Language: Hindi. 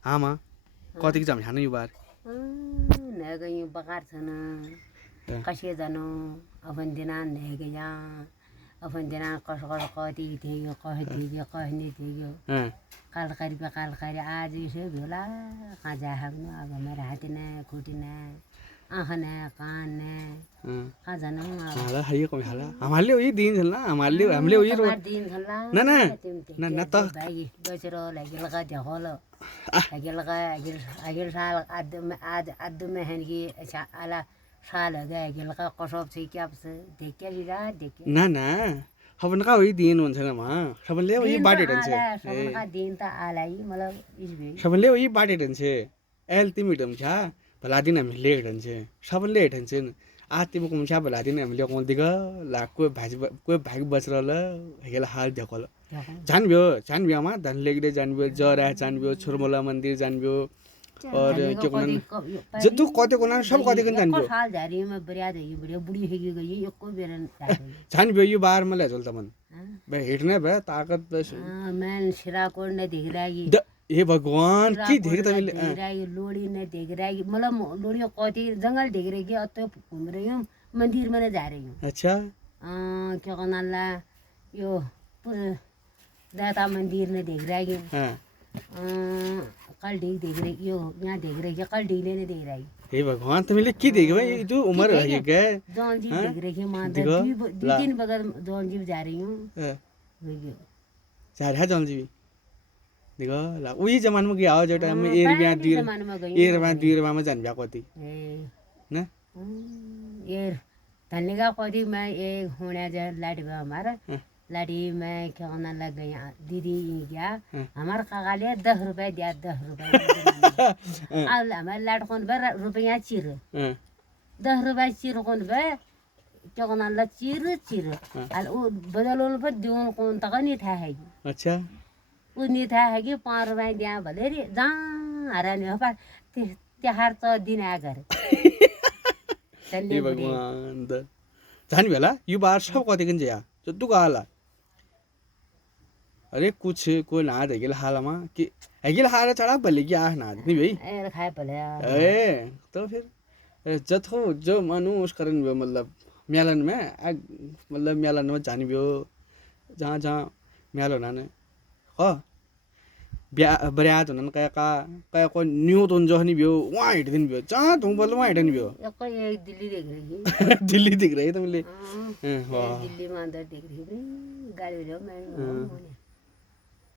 आमा कतिको जाम खानु यो बार नेगयो बकार छन कसे जानो अपन दिना नेगया अपन दिना कस कस कति थियो कहने थियो काल करी आज यसो भेला कहाँ जा हाग्नु अब मेरो हातिना खुटिना आँखाना कानना कहाँ जानु हाला हायो कम हाला हामीले उही दिन छल्ला हामीले उही रो दिन छल्ला न त भाइ दोस्रो लागि लगा देखोलो अगिल साल आदु में है कि आला साल हो गया अगिल का कसब से क्या देखे लिरा देखे ना सबन का उही दिन हुन्छ न मा सबनले उही बाटे रहन्छ सबन का दिन त आलाई मतलब इस भी सबनले उही बाटे रहन्छ एल तिमीडम छ भला दिन हामीले रहन्छ सबनले रहन्छ आ तिमी कोम छ भला दिन हामीले कोन दिग ला कोही भाग बचर ल हेला हाल देखल जानबियो मा धन लेगले जानबियो जरा जानबियो छुरमला मन्दिर जानबियो और के कोन जतु कते कोन सब कते कोन जानबियो साल झारी में बरिया दे बरिया बुढी हेगी गई एको बेर जानबियो यो बार मलाई झोल तमन बे हेटने बे ताकत बस मैं शिरा कोड ने देख रही हे भगवान की देख तमिले लोड़ी ने देख रही मतलब लोड़ी कति जंगल देख रही कि अत घूम रही हूं मंदिर में जा रही हूं अच्छा क्या कहना यो दाता मंदिर ने देख रही हां कल देख रही यो यहाँ देख रही है कल डीले ने देख रही हे भगवान तमिले की देख भाई तू उम्र हो गए जॉन जी देख रही है मां दो दिन बगल जॉन जी जा रही हूं जा रहा जॉन जी देखो ला उही जमानमा के आओ जो टाइम में ए रुपैयाँ 2 रुपैयाँ में जान बिया कति न ये धन्य का कति मैं एक होने जा लाडी बा हमारा लाडी मैं क्या कहना लग गई दीदी क्या हमारा काका ले 10 रुपए दिया 10 रुपए अब हमारे लाड कौन बे रुपया चिर 10 रुपए चिर कौन बे क्या कहना ला चिर अल वो बदलों पर दियों कौन तक नहीं था है अच्छा वो नहीं था है कि 5 रुपए दिया भले रे जहाँ हरा नहीं हो पर त्योहार तो दिन आ गए हे भगवान द जान बेला यो बार सब कति किन जया जो तू गाला अरे कुछ कोई ना दे गेल हालमा कि हेगिल हारा चढ़ा भले कि आ ना नहीं भाई ए खाए भले ए तो फिर जथो जो मनुष करन मतलब मेलन में मतलब मेलन में जानी बियो जहाँ मेलो ना ने हो बिया बरिया तो नन का को न्यू तो जो नहीं बियो वहां हिट दिन बियो जहाँ तुम बोल वहां हिट नहीं बियो कोई दिल्ली देख रही दिल्ली दिख रही है तुमले दिल्ली में अंदर देख रही गाड़ी लो मैं